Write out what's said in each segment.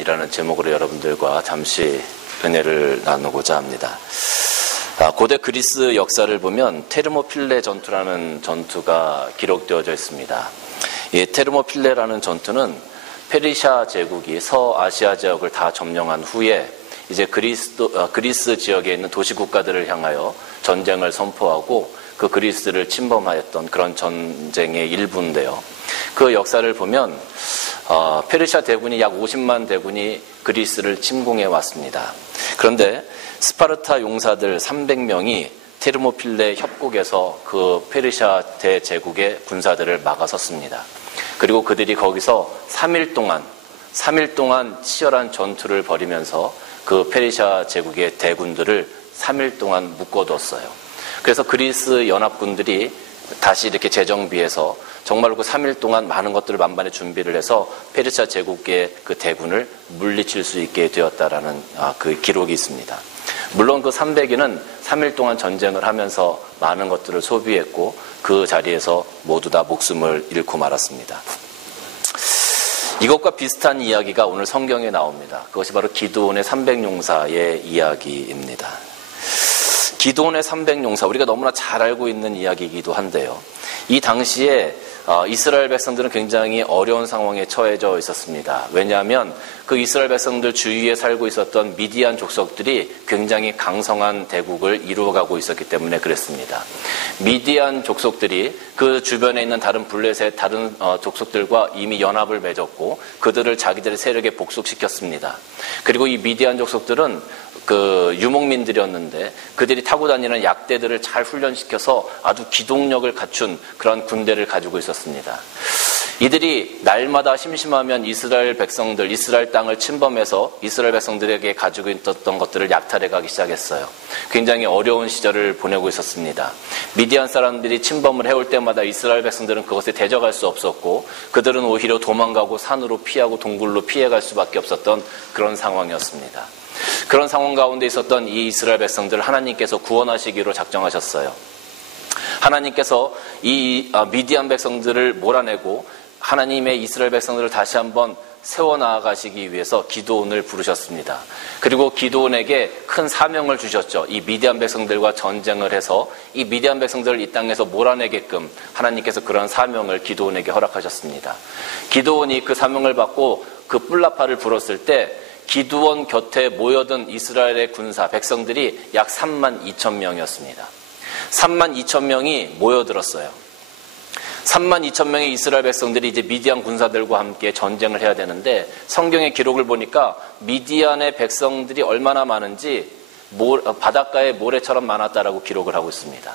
전쟁이라는 제목으로 여러분들과 잠시 은혜를 나누고자 합니다. 고대 그리스 역사를 보면 테르모필레 전투라는 전투가 기록되어져 있습니다. 이 테르모필레라는 전투는 페르시아 제국이 서아시아 지역을 다 점령한 후에 이제 그리스 지역에 있는 도시 국가들을 향하여 전쟁을 선포하고 그 그리스를 침범하였던 그런 전쟁의 일부인데요. 그 역사를 보면 페르시아 대군이 약 50만 대군이 그리스를 침공해 왔습니다. 그런데 스파르타 용사들 300명이 테르모필레 협곡에서 그 페르시아 대제국의 군사들을 막아섰습니다. 그리고 그들이 거기서 3일 동안 치열한 전투를 벌이면서 그 페르시아 제국의 대군들을 3일 동안 묶어뒀어요. 그래서 그리스 연합군들이 다시 이렇게 재정비해서 정말로 그 3일 동안 많은 것들을 만반의 준비를 해서 페르시아 제국의 그 대군을 물리칠 수 있게 되었다라는 그 기록이 있습니다. 물론 그 300인은 3일 동안 전쟁을 하면서 많은 것들을 소비했고 그 자리에서 모두 다 목숨을 잃고 말았습니다. 이것과 비슷한 이야기가 오늘 성경에 나옵니다. 그것이 바로 기드온의 300용사의 이야기입니다. 기드온의 300용사, 우리가 너무나 잘 알고 있는 이야기이기도 한데요. 이 당시에 이스라엘 백성들은 굉장히 어려운 상황에 처해져 있었습니다. 왜냐하면 그 이스라엘 백성들 주위에 살고 있었던 미디안 족속들이 굉장히 강성한 대국을 이루어가고 있었기 때문에 그랬습니다. 미디안 족속들이 그 주변에 있는 다른 블레셋, 다른 족속들과 이미 연합을 맺었고 그들을 자기들의 세력에 복속시켰습니다. 그리고 이 미디안 족속들은 그 유목민들이었는데 그들이 타고 다니는 약대들을 잘 훈련시켜서 아주 기동력을 갖춘 그런 군대를 가지고 있었습니다. 이들이 날마다 심심하면 이스라엘 백성들, 이스라엘 땅을 침범해서 이스라엘 백성들에게 가지고 있었던 것들을 약탈해 가기 시작했어요. 굉장히 어려운 시절을 보내고 있었습니다. 미디안 사람들이 침범을 해올 때마다 이스라엘 백성들은 그것에 대적할 수 없었고 그들은 오히려 도망가고 산으로 피하고 동굴로 피해갈 수밖에 없었던 그런 상황이었습니다. 그런 상황 가운데 있었던 이 이스라엘 백성들을 하나님께서 구원하시기로 작정하셨어요. 하나님께서 이 미디안 백성들을 몰아내고 하나님의 이스라엘 백성들을 다시 한번 세워나가시기 위해서 기드온을 부르셨습니다. 그리고 기드온에게 큰 사명을 주셨죠. 이 미디안 백성들과 전쟁을 해서 이 미디안 백성들을 이 땅에서 몰아내게끔 하나님께서 그런 사명을 기드온에게 허락하셨습니다. 기드온이 그 사명을 받고 그 뿔나팔을 불었을 때 기드온 곁에 모여든 이스라엘의 군사, 백성들이 약 3만 2천 명이었습니다. 3만 2천 명이 모여들었어요. 3만 2천 명의 이스라엘 백성들이 이제 미디안 군사들과 함께 전쟁을 해야 되는데 성경의 기록을 보니까 미디안의 백성들이 얼마나 많은지 바닷가의 모래처럼 많았다라고 기록을 하고 있습니다.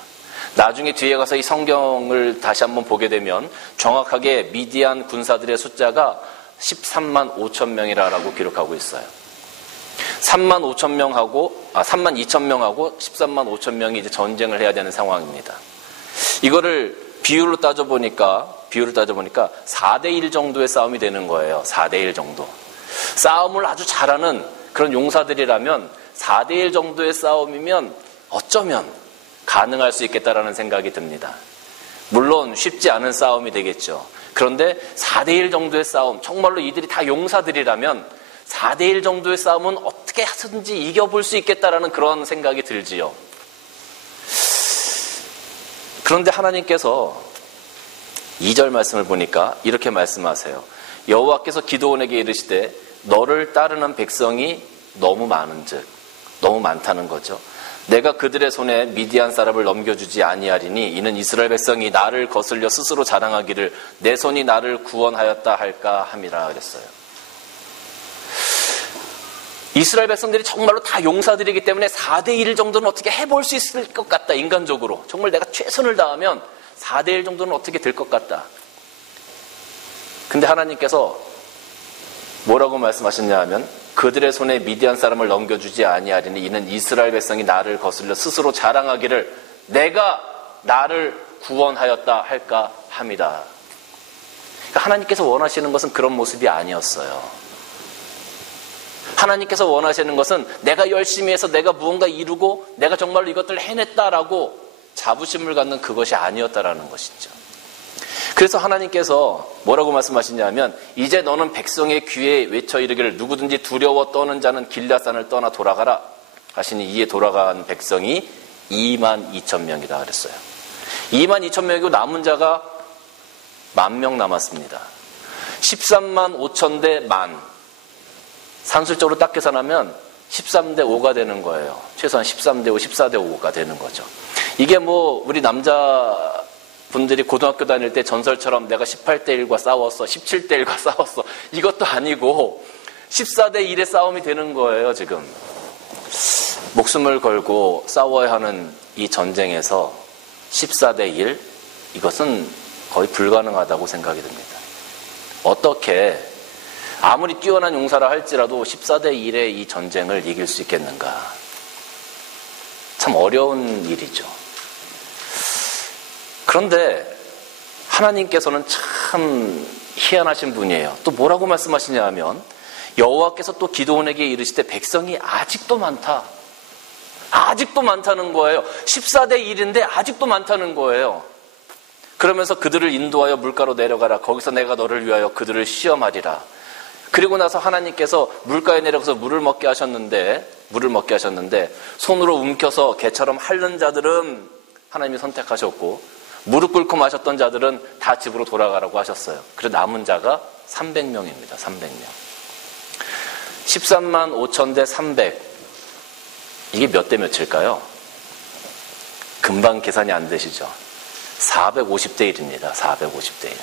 나중에 뒤에 가서 이 성경을 다시 한번 보게 되면 정확하게 미디안 군사들의 숫자가 13만 5천 명이라고 기록하고 있어요. 3만 2천 명하고 13만 5천 명이 이제 전쟁을 해야 되는 상황입니다. 이거를 비율로 따져보니까 4대1 정도의 싸움이 되는 거예요. 4대1 정도. 싸움을 아주 잘하는 그런 용사들이라면 4대1 정도의 싸움이면 어쩌면 가능할 수 있겠다라는 생각이 듭니다. 물론 쉽지 않은 싸움이 되겠죠. 그런데 4대1 정도의 싸움, 정말로 이들이 다 용사들이라면 4대1 정도의 싸움은 어떻게 하든지 이겨볼 수 있겠다라는 그런 생각이 들지요. 그런데 하나님께서 2절 말씀을 보니까 이렇게 말씀하세요. 여호와께서 기드온에게 이르시되 너를 따르는 백성이 너무 많은즉, 너무 많다는 거죠. 내가 그들의 손에 미디안 사람을 넘겨주지 아니하리니 이는 이스라엘 백성이 나를 거슬려 스스로 자랑하기를 내 손이 나를 구원하였다 할까 함이라 그랬어요. 이스라엘 백성들이 정말로 다 용사들이기 때문에 4대1 정도는 어떻게 해볼 수 있을 것 같다. 인간적으로 정말 내가 최선을 다하면 4대1 정도는 어떻게 될 것 같다. 근데 하나님께서 뭐라고 말씀하셨냐 하면 그들의 손에 미디안 사람을 넘겨주지 아니하리니 이는 이스라엘 백성이 나를 거슬려 스스로 자랑하기를 내가 나를 구원하였다 할까 함이다. 그러니까 하나님께서 원하시는 것은 그런 모습이 아니었어요. 하나님께서 원하시는 것은 내가 열심히 해서 내가 무언가 이루고 내가 정말로 이것들을 해냈다라고 자부심을 갖는 그것이 아니었다라는 것이죠. 그래서 하나님께서 뭐라고 말씀하시냐면 이제 너는 백성의 귀에 외쳐 이르기를 누구든지 두려워 떠는 자는 길앗산을 떠나 돌아가라 하시니 이에 돌아간 백성이 22,000명이다 그랬어요. 22,000명이고 남은 자가 10,000명 남았습니다. 13만 5천 대 만. 산술적으로 딱 계산하면 13대 5가 되는 거예요. 최소한 13대 5, 14대 5가 되는 거죠. 이게 뭐 우리 남자분들이 고등학교 다닐 때 전설처럼 내가 18대 1과 싸웠어, 17대 1과 싸웠어, 이것도 아니고 14대 1의 싸움이 되는 거예요. 지금 목숨을 걸고 싸워야 하는 이 전쟁에서 14대 1, 이것은 거의 불가능하다고 생각이 듭니다. 어떻게 아무리 뛰어난 용사라 할지라도 14대 1의 이 전쟁을 이길 수 있겠는가? 참 어려운 일이죠. 그런데 하나님께서는 참 희한하신 분이에요. 또 뭐라고 말씀하시냐 하면 여호와께서 또 기드온에게 이르시되 백성이 아직도 많다. 아직도 많다는 거예요. 14대 1인데 아직도 많다는 거예요. 그러면서 그들을 인도하여 물가로 내려가라. 거기서 내가 너를 위하여 그들을 시험하리라. 그리고 나서 하나님께서 물가에 내려가서 물을 먹게 하셨는데 손으로 움켜서 개처럼 핥는 자들은 하나님이 선택하셨고 무릎 꿇고 마셨던 자들은 다 집으로 돌아가라고 하셨어요. 그래서 남은 자가 300명입니다. 300명. 13만 5천 대 300. 이게 몇 대 몇일까요? 금방 계산이 안 되시죠? 450대 1입니다. 450대 1.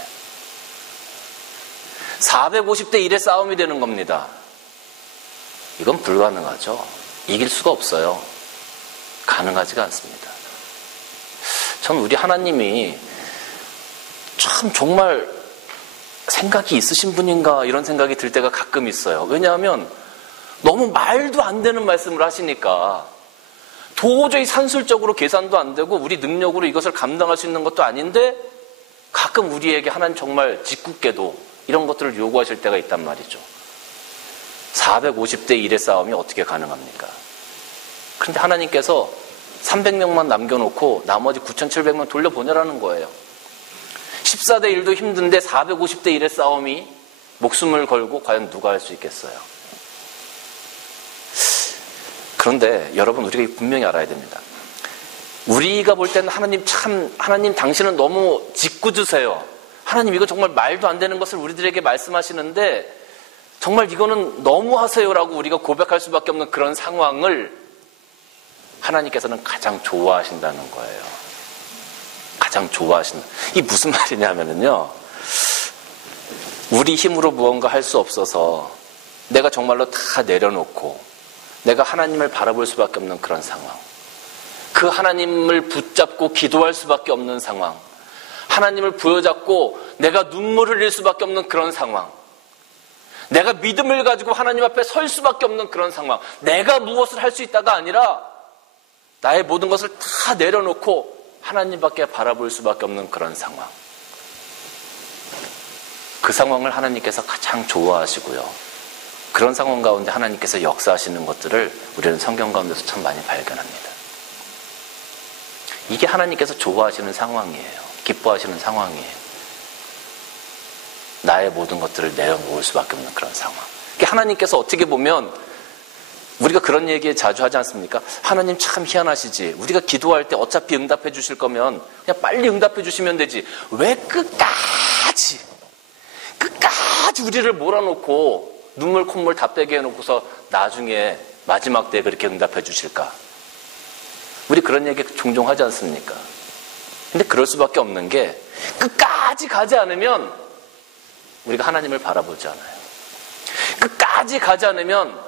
450대 1의 싸움이 되는 겁니다. 이건 불가능하죠. 이길 수가 없어요. 가능하지가 않습니다. 전 우리 하나님이 참 정말 생각이 있으신 분인가 이런 생각이 들 때가 가끔 있어요. 왜냐하면 너무 말도 안 되는 말씀을 하시니까 도저히 산술적으로 계산도 안 되고 우리 능력으로 이것을 감당할 수 있는 것도 아닌데 가끔 우리에게 하나님 정말 짓궂게도 이런 것들을 요구하실 때가 있단 말이죠. 450대 1의 싸움이 어떻게 가능합니까? 그런데 하나님께서 300명만 남겨놓고 나머지 9,700명 돌려보내라는 거예요. 14대 1도 힘든데 450대 1의 싸움이 목숨을 걸고 과연 누가 할 수 있겠어요? 그런데 여러분 우리가 분명히 알아야 됩니다. 우리가 볼 때는 하나님 당신은 너무 짓궂으세요. 하나님 이거 정말 말도 안 되는 것을 우리들에게 말씀하시는데 정말 이거는 너무 하세요라고 우리가 고백할 수밖에 없는 그런 상황을 하나님께서는 가장 좋아하신다는 거예요. 가장 좋아하시는. 이게 무슨 말이냐면요. 우리 힘으로 무언가 할 수 없어서 내가 정말로 다 내려놓고 내가 하나님을 바라볼 수밖에 없는 그런 상황. 그 하나님을 붙잡고 기도할 수밖에 없는 상황. 하나님을 부여잡고 내가 눈물을 흘릴 수밖에 없는 그런 상황. 내가 믿음을 가지고 하나님 앞에 설 수밖에 없는 그런 상황. 내가 무엇을 할 수 있다가 아니라 나의 모든 것을 다 내려놓고 하나님밖에 바라볼 수밖에 없는 그런 상황. 그 상황을 하나님께서 가장 좋아하시고요. 그런 상황 가운데 하나님께서 역사하시는 것들을 우리는 성경 가운데서 참 많이 발견합니다. 이게 하나님께서 좋아하시는 상황이에요. 기뻐하시는 상황이에요. 나의 모든 것들을 내려놓을 수밖에 없는 그런 상황. 하나님께서 어떻게 보면 우리가 그런 얘기 자주 하지 않습니까? 하나님 참 희한하시지. 우리가 기도할 때 어차피 응답해 주실 거면 그냥 빨리 응답해 주시면 되지. 왜 끝까지 우리를 몰아놓고 눈물 콧물 다 빼게 해놓고서 나중에 마지막 때에 그렇게 응답해 주실까? 우리 그런 얘기 종종 하지 않습니까? 근데 그럴 수밖에 없는 게 끝까지 가지 않으면 우리가 하나님을 바라보지 않아요. 끝까지 가지 않으면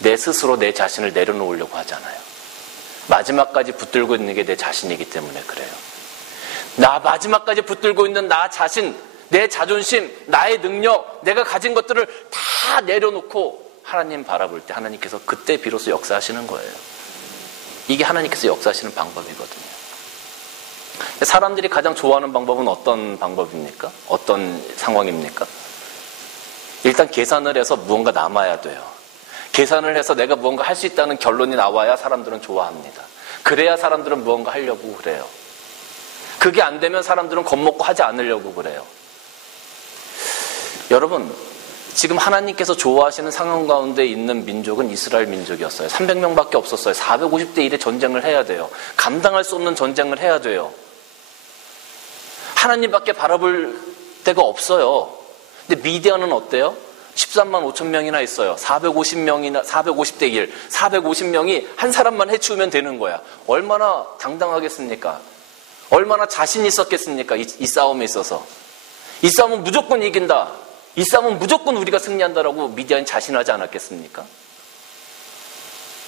내 스스로 내 자신을 내려놓으려고 하잖아요. 마지막까지 붙들고 있는 게 내 자신이기 때문에 그래요. 마지막까지 붙들고 있는 나 자신, 내 자존심, 나의 능력, 내가 가진 것들을 다 내려놓고 하나님 바라볼 때 하나님께서 그때 비로소 역사하시는 거예요. 이게 하나님께서 역사하시는 방법이거든요. 사람들이 가장 좋아하는 방법은 어떤 방법입니까? 어떤 상황입니까? 일단 계산을 해서 무언가 남아야 돼요. 계산을 해서 내가 무언가 할 수 있다는 결론이 나와야 사람들은 좋아합니다. 그래야 사람들은 무언가 하려고 그래요. 그게 안 되면 사람들은 겁먹고 하지 않으려고 그래요. 여러분, 지금 하나님께서 좋아하시는 상황 가운데 있는 민족은 이스라엘 민족이었어요. 300명밖에 없었어요. 450대 1의 전쟁을 해야 돼요. 감당할 수 없는 전쟁을 해야 돼요. 하나님밖에 바라볼 데가 없어요. 근데 미디안은 어때요? 13만 5천 명이나 있어요. 450명이나 450대 1, 450명이 한 사람만 해치우면 되는 거야. 얼마나 당당하겠습니까? 얼마나 자신 있었겠습니까? 이 싸움에 있어서. 이 싸움은 무조건 이긴다. 이 싸움은 무조건 우리가 승리한다라고 미디안이 자신하지 않았겠습니까?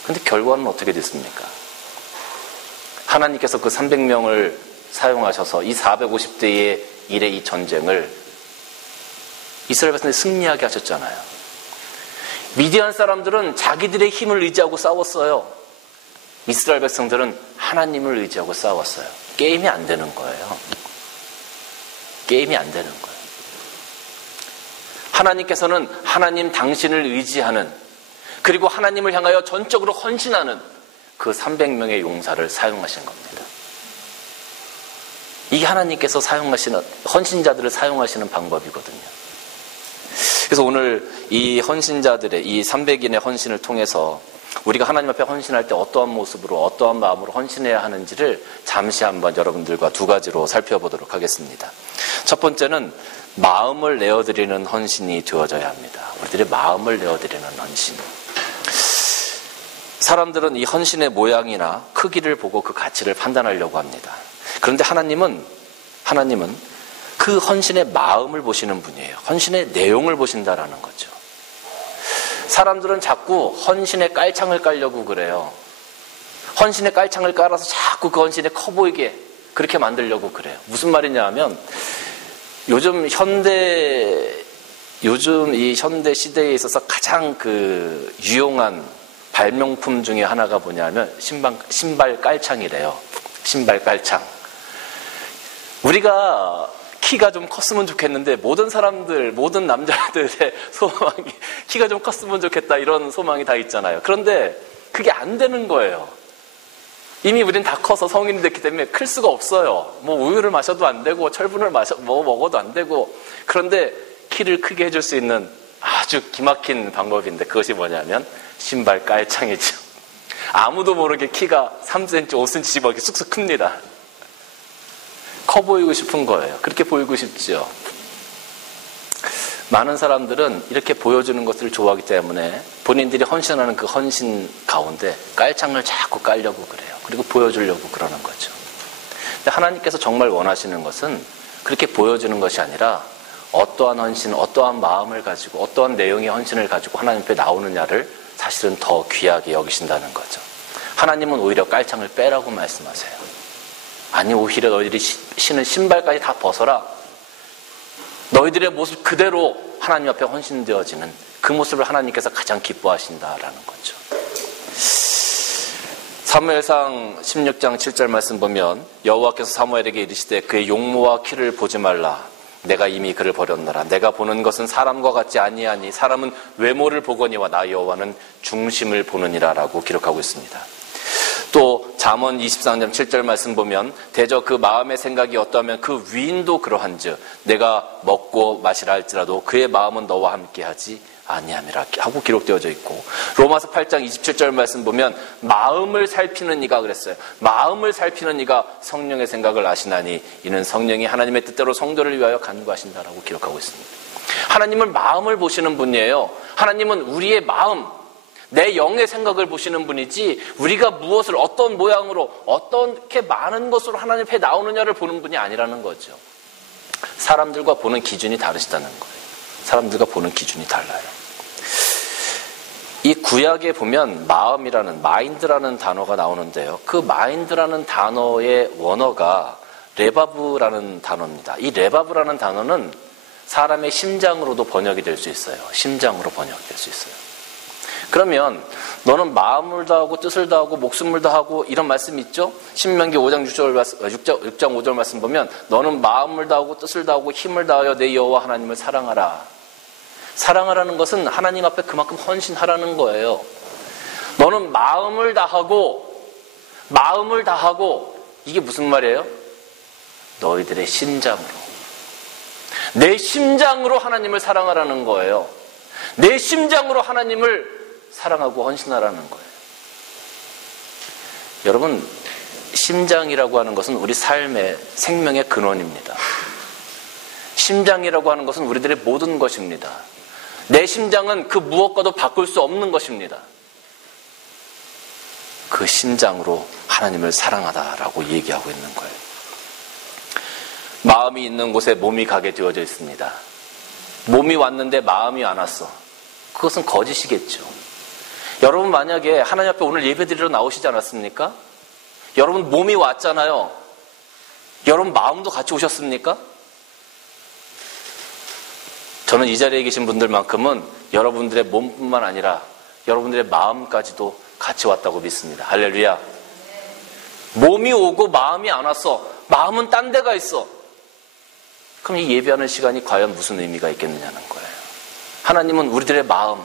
그런데 결과는 어떻게 됐습니까? 하나님께서 그 300명을 사용하셔서 이 450대의 1의 이 전쟁을 이스라엘 백성들이 승리하게 하셨잖아요. 미디안 사람들은 자기들의 힘을 의지하고 싸웠어요. 이스라엘 백성들은 하나님을 의지하고 싸웠어요. 게임이 안 되는 거예요. 게임이 안 되는 거예요. 하나님께서는 하나님 당신을 의지하는, 그리고 하나님을 향하여 전적으로 헌신하는 그 300명의 용사를 사용하신 겁니다. 이게 하나님께서 사용하시는, 헌신자들을 사용하시는 방법이거든요. 그래서 오늘 이 헌신자들의 이 300인의 헌신을 통해서 우리가 하나님 앞에 헌신할 때 어떠한 모습으로, 어떠한 마음으로 헌신해야 하는지를 잠시 한번 여러분들과 두 가지로 살펴보도록 하겠습니다. 첫 번째는 마음을 내어드리는 헌신이 되어져야 합니다. 우리들의 마음을 내어드리는 헌신. 사람들은 이 헌신의 모양이나 크기를 보고 그 가치를 판단하려고 합니다. 그런데 하나님은 그 헌신의 마음을 보시는 분이에요. 헌신의 내용을 보신다라는 거죠. 사람들은 자꾸 헌신의 깔창을 깔려고 그래요. 헌신의 깔창을 깔아서 자꾸 그 헌신이 커 보이게 그렇게 만들려고 그래요. 무슨 말이냐 하면 요즘 이 현대 시대에 있어서 가장 그 유용한 발명품 중에 하나가 뭐냐면 신발 깔창이래요. 신발 깔창. 우리가 키가 좀 컸으면 좋겠는데 모든 남자들의 소망이 키가 좀 컸으면 좋겠다, 이런 소망이 다 있잖아요. 그런데 그게 안 되는 거예요. 이미 우린 다 커서 성인이 됐기 때문에 클 수가 없어요. 뭐 우유를 마셔도 안 되고 철분을 먹어도 안 되고. 그런데 키를 크게 해줄 수 있는 아주 기막힌 방법인데 그것이 뭐냐면 신발 깔창이죠. 아무도 모르게 키가 3cm, 5cm 이렇게 쑥쑥 큽니다. 커 보이고 싶은 거예요. 그렇게 보이고 싶죠. 많은 사람들은 이렇게 보여주는 것을 좋아하기 때문에 본인들이 헌신하는 그 헌신 가운데 깔창을 자꾸 깔려고 그래요. 그리고 보여주려고 그러는 거죠. 근데 하나님께서 정말 원하시는 것은 그렇게 보여주는 것이 아니라 어떠한 헌신, 어떠한 마음을 가지고 어떠한 내용의 헌신을 가지고 하나님 앞에 나오느냐를 사실은 더 귀하게 여기신다는 거죠. 하나님은 오히려 깔창을 빼라고 말씀하세요. 아니, 오히려 너희들이 신은 신발까지 다 벗어라. 너희들의 모습 그대로 하나님 앞에 헌신되어지는 그 모습을 하나님께서 가장 기뻐하신다라는 거죠. 사무엘상 16장 7절 말씀 보면 여호와께서 사무엘에게 이르시되 그의 용모와 키를 보지 말라. 내가 이미 그를 버렸노라. 내가 보는 것은 사람과 같지 아니하니 사람은 외모를 보거니와 나 여호와는 중심을 보느니라 라고 기록하고 있습니다. 또 잠언 23장 7절 말씀 보면 대저 그 마음의 생각이 어떠하면 그 위인도 그러한즉 내가 먹고 마시라 할지라도 그의 마음은 너와 함께하지 아니함이라 하고 기록되어져 있고, 로마서 8장 27절 말씀 보면 마음을 살피는 이가 그랬어요. 마음을 살피는 이가 성령의 생각을 아시나니 이는 성령이 하나님의 뜻대로 성도를 위하여 간구하신다라고 기록하고 있습니다. 하나님은 마음을 보시는 분이에요. 하나님은 우리의 마음, 내 영의 생각을 보시는 분이지 우리가 무엇을 어떤 모양으로 어떻게 많은 것으로 하나님 앞에 나오느냐를 보는 분이 아니라는 거죠. 사람들과 보는 기준이 다르시다는 거예요. 사람들과 보는 기준이 달라요. 이 구약에 보면 마인드라는 단어가 나오는데요. 그 마인드라는 단어의 원어가 레바브라는 단어입니다. 이 레바브라는 단어는 사람의 심장으로도 번역이 될 수 있어요. 심장으로 번역될 수 있어요. 그러면 너는 마음을 다하고 뜻을 다하고 목숨을 다하고 이런 말씀 있죠? 신명기 5장 6장 5절 말씀 보면 너는 마음을 다하고 뜻을 다하고 힘을 다하여 내 여호와 하나님을 사랑하라. 사랑하라는 것은 하나님 앞에 그만큼 헌신하라는 거예요. 너는 마음을 다하고 이게 무슨 말이에요? 너희들의 심장으로. 내 심장으로 하나님을 사랑하라는 거예요. 내 심장으로 하나님을 사랑하고 헌신하라는 거예요. 여러분, 심장이라고 하는 것은 우리 삶의 생명의 근원입니다. 심장이라고 하는 것은 우리들의 모든 것입니다. 내 심장은 그 무엇과도 바꿀 수 없는 것입니다. 그 심장으로 하나님을 사랑하다라고 얘기하고 있는 거예요. 마음이 있는 곳에 몸이 가게 되어져 있습니다. 몸이 왔는데 마음이 안 왔어. 그것은 거짓이겠죠. 여러분 만약에 하나님 앞에 오늘 예배드리러 나오시지 않았습니까? 여러분 몸이 왔잖아요. 여러분 마음도 같이 오셨습니까? 저는 이 자리에 계신 분들만큼은 여러분들의 몸뿐만 아니라 여러분들의 마음까지도 같이 왔다고 믿습니다. 할렐루야. 몸이 오고 마음이 안 왔어. 마음은 딴 데가 있어. 그럼 이 예배하는 시간이 과연 무슨 의미가 있겠느냐는 거예요. 하나님은 우리들의 마음,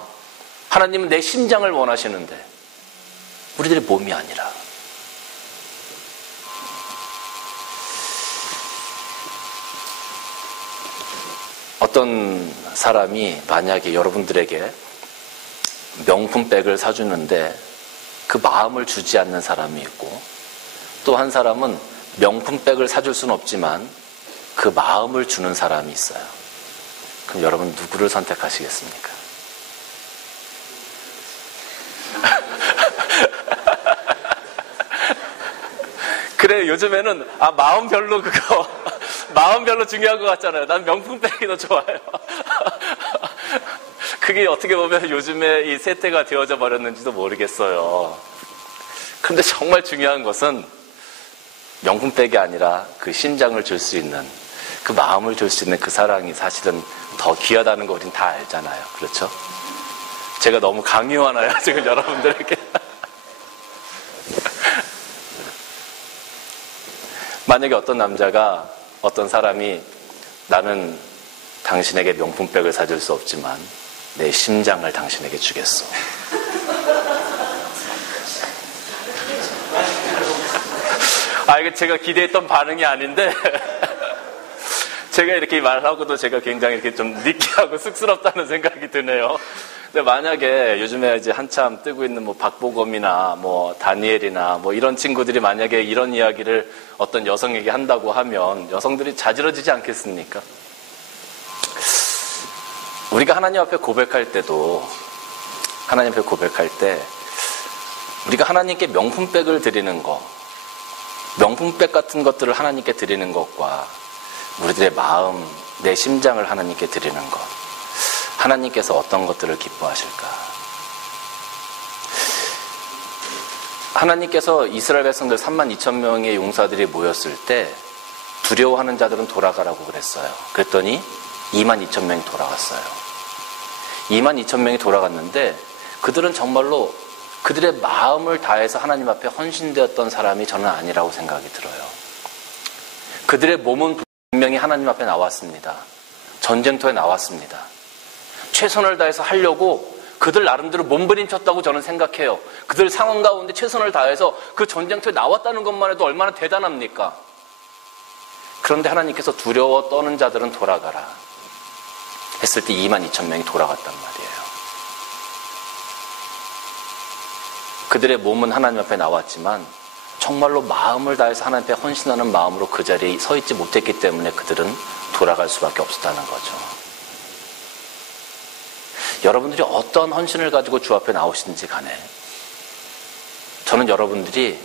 하나님은 내 심장을 원하시는데 우리들의 몸이 아니라. 어떤 사람이 만약에 여러분들에게 명품백을 사주는데 그 마음을 주지 않는 사람이 있고, 또 한 사람은 명품백을 사줄 수는 없지만 그 마음을 주는 사람이 있어요. 그럼 여러분 누구를 선택하시겠습니까? 그래, 요즘에는 마음 별로 마음 별로 중요한 것 같잖아요. 난 명품백이 더 좋아요. 그게 어떻게 보면 요즘에 이 세태가 되어져 버렸는지도 모르겠어요. 그런데 정말 중요한 것은 명품백이 아니라 그 심장을 줄 수 있는, 그 마음을 줄 수 있는 그 사랑이 사실은 더 귀하다는 거 우린 다 알잖아요. 그렇죠? 제가 너무 강요하나요? 지금 여러분들에게. 만약에 어떤 남자가, 어떤 사람이 나는 당신에게 명품백을 사줄 수 없지만 내 심장을 당신에게 주겠어. 이게 제가 기대했던 반응이 아닌데 제가 이렇게 말하고도 제가 굉장히 이렇게 좀 느끼하고 쑥스럽다는 생각이 드네요. 근데 만약에 요즘에 이제 한참 뜨고 있는 뭐 박보검이나 뭐 다니엘이나 뭐 이런 친구들이 만약에 이런 이야기를 어떤 여성에게 한다고 하면 여성들이 자지러지지 않겠습니까? 우리가 하나님 앞에 고백할 때도, 하나님 앞에 고백할 때 우리가 하나님께 명품백을 드리는 것, 명품백 같은 것들을 하나님께 드리는 것과 우리들의 마음, 내 심장을 하나님께 드리는 것, 하나님께서 어떤 것들을 기뻐하실까? 하나님께서 이스라엘 백성들 32,000명의 용사들이 모였을 때 두려워하는 자들은 돌아가라고 그랬어요. 그랬더니 22,000명이 돌아갔어요. 22,000명이 돌아갔는데 그들은 정말로 그들의 마음을 다해서 하나님 앞에 헌신되었던 사람이 저는 아니라고 생각이 들어요. 그들의 몸은 분명히 하나님 앞에 나왔습니다. 전쟁터에 나왔습니다. 최선을 다해서 하려고 그들 나름대로 몸부림쳤다고 저는 생각해요. 그들 상황 가운데 최선을 다해서 그 전쟁터에 나왔다는 것만 해도 얼마나 대단합니까? 그런데 하나님께서 두려워 떠는 자들은 돌아가라 했을 때 22,000명이 돌아갔단 말이에요. 그들의 몸은 하나님 앞에 나왔지만 정말로 마음을 다해서 하나님 앞에 헌신하는 마음으로 그 자리에 서 있지 못했기 때문에 그들은 돌아갈 수밖에 없었다는 거죠. 여러분들이 어떤 헌신을 가지고 주 앞에 나오시든지 간에 저는 여러분들이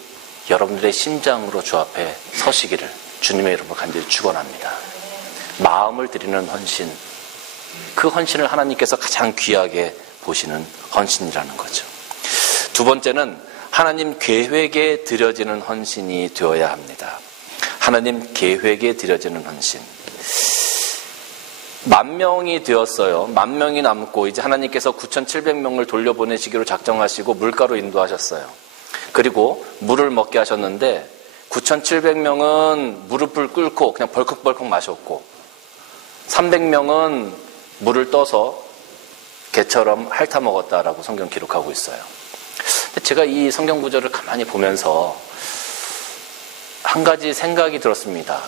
여러분들의 심장으로 주 앞에 서시기를 주님의 이름으로 간절히 축원합니다. 마음을 드리는 헌신, 그 헌신을 하나님께서 가장 귀하게 보시는 헌신이라는 거죠. 두 번째는 하나님 계획에 드려지는 헌신이 되어야 합니다. 하나님 계획에 드려지는 헌신. 10,000명이 되었어요. 10,000명이 남고 이제 하나님께서 9,700명을 돌려보내시기로 작정하시고 물가로 인도하셨어요. 그리고 물을 먹게 하셨는데 9,700명은 무릎을 꿇고 그냥 벌컥벌컥 마셨고 300명은 물을 떠서 개처럼 핥아 먹었다라고 성경 기록하고 있어요. 근데 제가 이 성경 구절을 가만히 보면서 한 가지 생각이 들었습니다.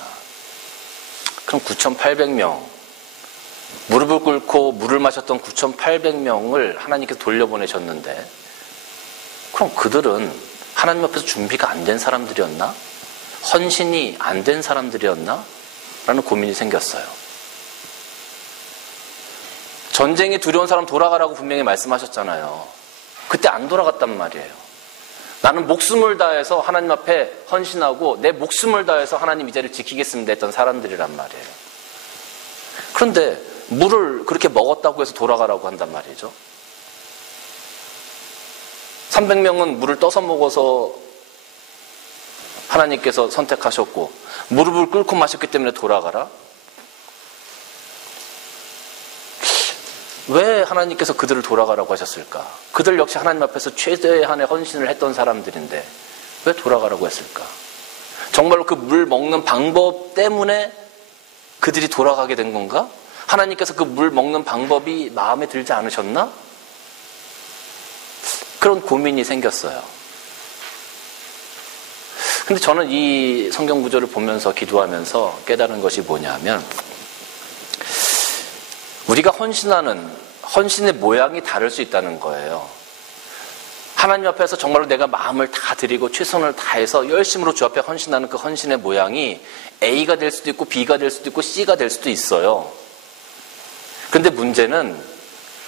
그럼 9,800명, 무릎을 꿇고 물을 마셨던 9,800명을 하나님께서 돌려보내셨는데, 그럼 그들은 하나님 앞에서 준비가 안 된 사람들이었나? 헌신이 안 된 사람들이었나? 라는 고민이 생겼어요. 전쟁이 두려운 사람 돌아가라고 분명히 말씀하셨잖아요. 그때 안 돌아갔단 말이에요. 나는 목숨을 다해서 하나님 앞에 헌신하고 내 목숨을 다해서 하나님 이 자리를 지키겠습니다 했던 사람들이란 말이에요. 그런데 물을 그렇게 먹었다고 해서 돌아가라고 한단 말이죠. 300명은 물을 떠서 먹어서 하나님께서 선택하셨고, 무릎을 꿇고 마셨기 때문에 돌아가라? 왜 하나님께서 그들을 돌아가라고 하셨을까? 그들 역시 하나님 앞에서 최대한의 헌신을 했던 사람들인데 왜 돌아가라고 했을까? 정말로 그 물 먹는 방법 때문에 그들이 돌아가게 된 건가? 하나님께서 그 물 먹는 방법이 마음에 들지 않으셨나? 그런 고민이 생겼어요. 근데 저는 이 성경 구절을 보면서 기도하면서 깨달은 것이 뭐냐면, 우리가 헌신의 모양이 다를 수 있다는 거예요. 하나님 앞에서 정말로 내가 마음을 다 드리고 최선을 다해서 열심으로 주 앞에 헌신하는 그 헌신의 모양이 A가 될 수도 있고 B가 될 수도 있고 C가 될 수도 있어요. 그런데 문제는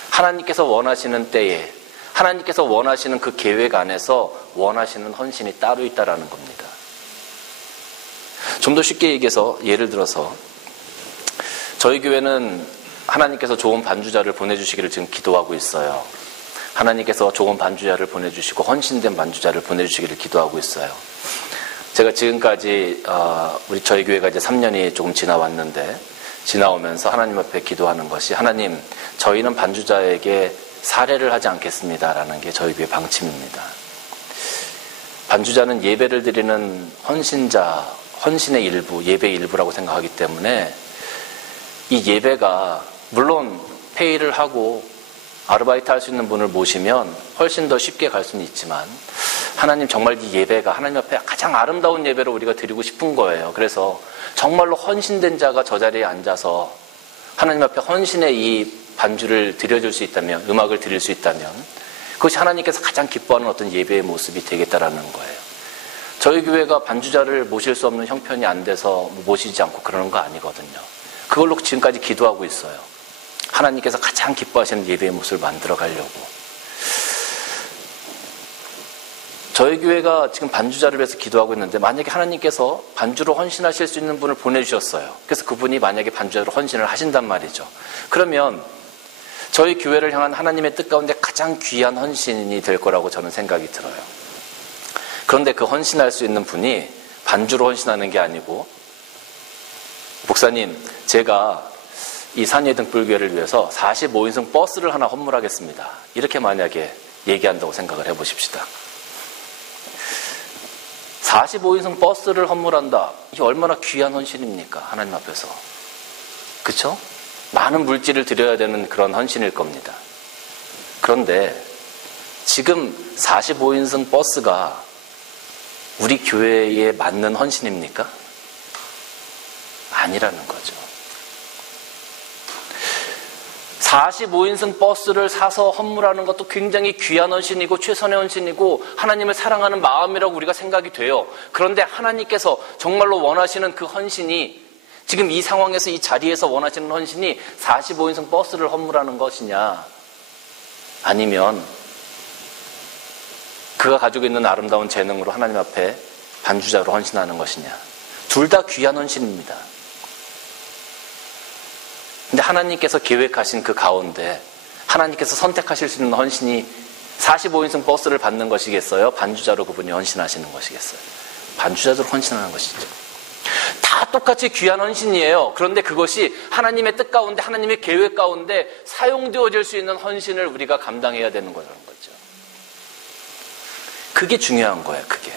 하나님께서 원하시는 때에, 하나님께서 원하시는 그 계획 안에서 원하시는 헌신이 따로 있다는 겁니다. 좀 더 쉽게 얘기해서, 예를 들어서 저희 교회는 하나님께서 좋은 반주자를 보내주시기를 지금 기도하고 있어요. 하나님께서 좋은 반주자를 보내주시고 헌신된 반주자를 보내주시기를 기도하고 있어요. 제가 지금까지 저희 교회가 이제 3년이 조금 지나왔는데, 지나오면서 하나님 앞에 기도하는 것이, 하나님, 저희는 반주자에게 살해를 하지 않겠습니다라는 게 저희 교회 방침입니다. 반주자는 예배를 드리는 헌신자, 헌신의 일부, 예배의 일부라고 생각하기 때문에 이 예배가, 물론 페이를 하고 아르바이트 할 수 있는 분을 모시면 훨씬 더 쉽게 갈 수는 있지만, 하나님, 정말 이 예배가 하나님 앞에 가장 아름다운 예배로 우리가 드리고 싶은 거예요. 그래서 정말로 헌신된 자가 저 자리에 앉아서 하나님 앞에 헌신의 이 반주를 드려줄 수 있다면, 음악을 드릴 수 있다면, 그것이 하나님께서 가장 기뻐하는 어떤 예배의 모습이 되겠다라는 거예요. 저희 교회가 반주자를 모실 수 없는 형편이 안 돼서 모시지 않고 그러는 거 아니거든요. 그걸로 지금까지 기도하고 있어요. 하나님께서 가장 기뻐하시는 예배의 모습을 만들어 가려고. 저희 교회가 지금 반주자를 위해서 기도하고 있는데, 만약에 하나님께서 반주로 헌신하실 수 있는 분을 보내주셨어요. 그래서 그분이 만약에 반주자로 헌신을 하신단 말이죠. 그러면 저희 교회를 향한 하나님의 뜻 가운데 가장 귀한 헌신이 될 거라고 저는 생각이 들어요. 그런데 그 헌신할 수 있는 분이 반주로 헌신하는 게 아니고, 목사님, 제가 이 산예등불교회를 위해서 45인승 버스를 하나 헌물하겠습니다, 이렇게 만약에 얘기한다고 생각을 해보십시다. 45인승 버스를 헌물한다, 이게 얼마나 귀한 헌신입니까? 하나님 앞에서. 그쵸? 많은 물질을 드려야 되는 그런 헌신일 겁니다. 그런데 지금 45인승 버스가 우리 교회에 맞는 헌신입니까? 아니라는 거죠. 45인승 버스를 사서 헌물하는 것도 굉장히 귀한 헌신이고 최선의 헌신이고 하나님을 사랑하는 마음이라고 우리가 생각이 돼요. 그런데 하나님께서 정말로 원하시는 그 헌신이, 지금 이 상황에서 이 자리에서 원하시는 헌신이 45인승 버스를 헌물하는 것이냐, 아니면 그가 가지고 있는 아름다운 재능으로 하나님 앞에 반주자로 헌신하는 것이냐. 둘 다 귀한 헌신입니다. 근데 하나님께서 계획하신 그 가운데 하나님께서 선택하실 수 있는 헌신이 45인승 버스를 받는 것이겠어요? 반주자로 그분이 헌신하시는 것이겠어요? 반주자로 헌신하는 것이죠. 다 똑같이 귀한 헌신이에요. 그런데 그것이 하나님의 뜻 가운데, 하나님의 계획 가운데 사용되어질 수 있는 헌신을 우리가 감당해야 되는 거라는 거죠. 그게 중요한 거예요, 그게.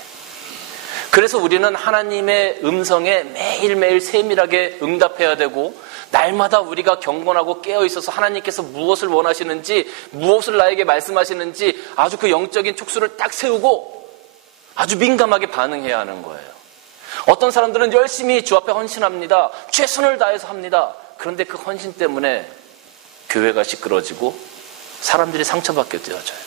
그래서 우리는 하나님의 음성에 매일매일 세밀하게 응답해야 되고, 날마다 우리가 경건하고 깨어있어서 하나님께서 무엇을 원하시는지, 무엇을 나에게 말씀하시는지 아주 그 영적인 촉수를 딱 세우고 아주 민감하게 반응해야 하는 거예요. 어떤 사람들은 열심히 주 앞에 헌신합니다. 최선을 다해서 합니다. 그런데 그 헌신 때문에 교회가 시끄러지고 사람들이 상처받게 되어져요.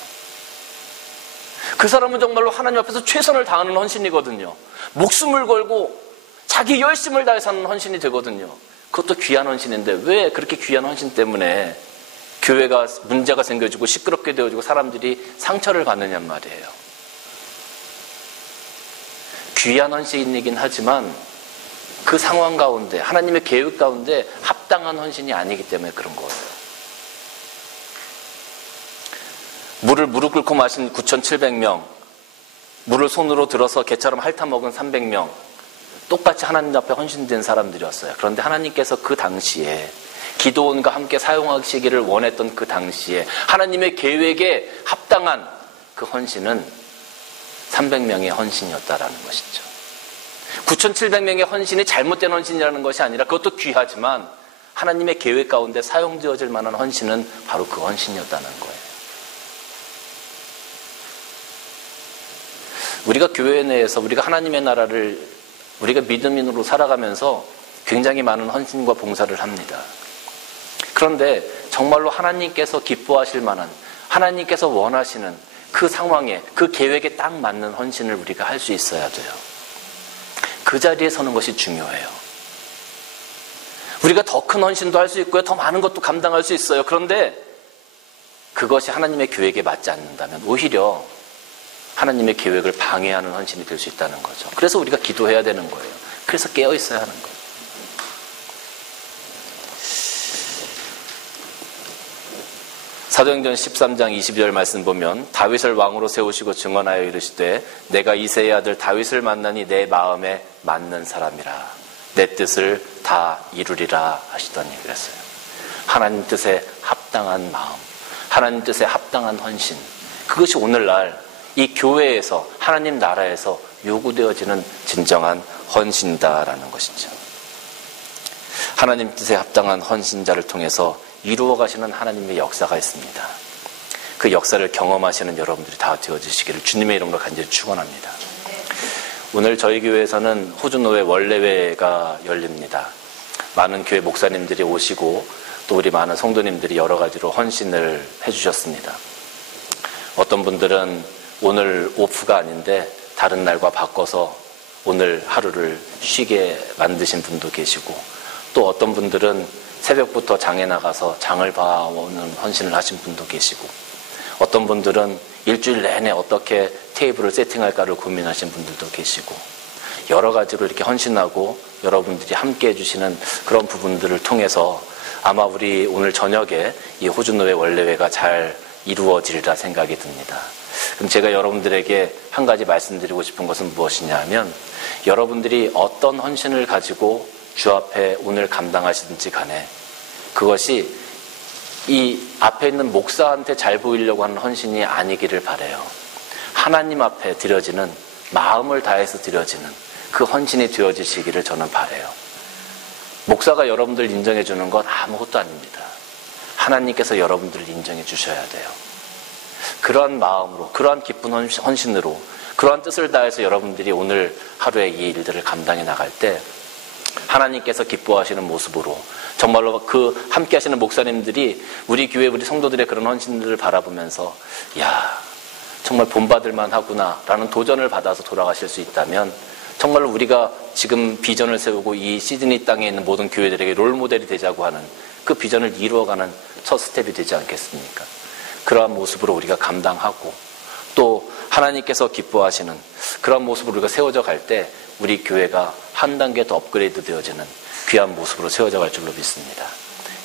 그 사람은 정말로 하나님 앞에서 최선을 다하는 헌신이거든요. 목숨을 걸고 자기 열심을 다해서 하는 헌신이 되거든요. 그것도 귀한 헌신인데 왜 그렇게 귀한 헌신 때문에 교회가 문제가 생겨지고 시끄럽게 되어지고 사람들이 상처를 받느냔 말이에요. 귀한 헌신이긴 하지만 그 상황 가운데 하나님의 계획 가운데 합당한 헌신이 아니기 때문에 그런 거예요. 물을 무릎 꿇고 마신 9,700명, 물을 손으로 들어서 개처럼 핥아먹은 300명, 똑같이 하나님 앞에 헌신된 사람들이었어요. 그런데 하나님께서 그 당시에 기도원과 함께 사용하시기를 원했던 그 당시에 하나님의 계획에 합당한 그 헌신은 300명의 헌신이었다라는 것이죠. 9,700명의 헌신이 잘못된 헌신이라는 것이 아니라 그것도 귀하지만 하나님의 계획 가운데 사용되어질 만한 헌신은 바로 그 헌신이었다는 거예요. 우리가 교회 내에서 우리가 하나님의 나라를 우리가 믿음인으로 살아가면서 굉장히 많은 헌신과 봉사를 합니다. 그런데 정말로 하나님께서 기뻐하실 만한 하나님께서 원하시는 그 상황에 그 계획에 딱 맞는 헌신을 우리가 할 수 있어야 돼요. 그 자리에 서는 것이 중요해요. 우리가 더 큰 헌신도 할 수 있고요. 더 많은 것도 감당할 수 있어요. 그런데 그것이 하나님의 계획에 맞지 않는다면 오히려 하나님의 계획을 방해하는 헌신이 될 수 있다는 거죠. 그래서 우리가 기도해야 되는 거예요. 그래서 깨어 있어야 하는 거예요. 사도행전 13장 22절 말씀 보면 다윗을 왕으로 세우시고 증언하여 이르시되 내가 이새의 아들 다윗을 만나니 내 마음에 맞는 사람이라 내 뜻을 다 이루리라 하시더니 그랬어요. 하나님 뜻에 합당한 마음, 하나님 뜻에 합당한 헌신, 그것이 오늘날 이 교회에서 하나님 나라에서 요구되어지는 진정한 헌신이다라는 것이죠. 하나님 뜻에 합당한 헌신자를 통해서 이루어 가시는 하나님의 역사가 있습니다. 그 역사를 경험하시는 여러분들이 다 되어주시기를 주님의 이름으로 간절히 축원합니다. 오늘 저희 교회에서는 호주노회 원례회가 열립니다. 많은 교회 목사님들이 오시고 또 우리 많은 성도님들이 여러 가지로 헌신을 해주셨습니다. 어떤 분들은 오늘 오프가 아닌데 다른 날과 바꿔서 오늘 하루를 쉬게 만드신 분도 계시고 또 어떤 분들은 새벽부터 장에 나가서 장을 봐오는 헌신을 하신 분도 계시고 어떤 분들은 일주일 내내 어떻게 테이블을 세팅할까를 고민하신 분들도 계시고 여러 가지로 이렇게 헌신하고 여러분들이 함께 해주시는 그런 부분들을 통해서 아마 우리 오늘 저녁에 이 호주노회 원례회가 잘 이루어지리라 생각이 듭니다. 그럼 제가 여러분들에게 한 가지 말씀드리고 싶은 것은 무엇이냐 하면 여러분들이 어떤 헌신을 가지고 주 앞에 오늘 감당하시든지 간에 그것이 이 앞에 있는 목사한테 잘 보이려고 하는 헌신이 아니기를 바라요. 하나님 앞에 드려지는 마음을 다해서 드려지는 그 헌신이 되어지시기를 저는 바라요. 목사가 여러분들 인정해 주는 건 아무것도 아닙니다. 하나님께서 여러분들을 인정해 주셔야 돼요. 그러한 마음으로, 그러한 기쁜 헌신으로, 그러한 뜻을 다해서 여러분들이 오늘 하루에 이 일들을 감당해 나갈 때 하나님께서 기뻐하시는 모습으로 정말로 그 함께 하시는 목사님들이 우리 교회, 우리 성도들의 그런 헌신들을 바라보면서 야, 정말 본받을만 하구나 라는 도전을 받아서 돌아가실 수 있다면 정말로 우리가 지금 비전을 세우고 이 시드니 땅에 있는 모든 교회들에게 롤모델이 되자고 하는 그 비전을 이루어가는 첫 스텝이 되지 않겠습니까? 그러한 모습으로 우리가 감당하고 또 하나님께서 기뻐하시는 그런 모습으로 우리가 세워져 갈 때 우리 교회가 한 단계 더 업그레이드 되어지는 귀한 모습으로 세워져 갈 줄로 믿습니다.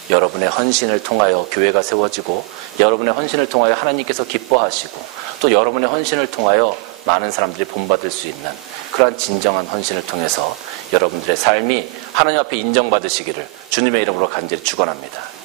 여러분의 헌신을 통하여 교회가 세워지고 여러분의 헌신을 통하여 하나님께서 기뻐하시고 또 여러분의 헌신을 통하여 많은 사람들이 본받을 수 있는 그러한 진정한 헌신을 통해서 여러분들의 삶이 하나님 앞에 인정받으시기를 주님의 이름으로 간절히 축원합니다.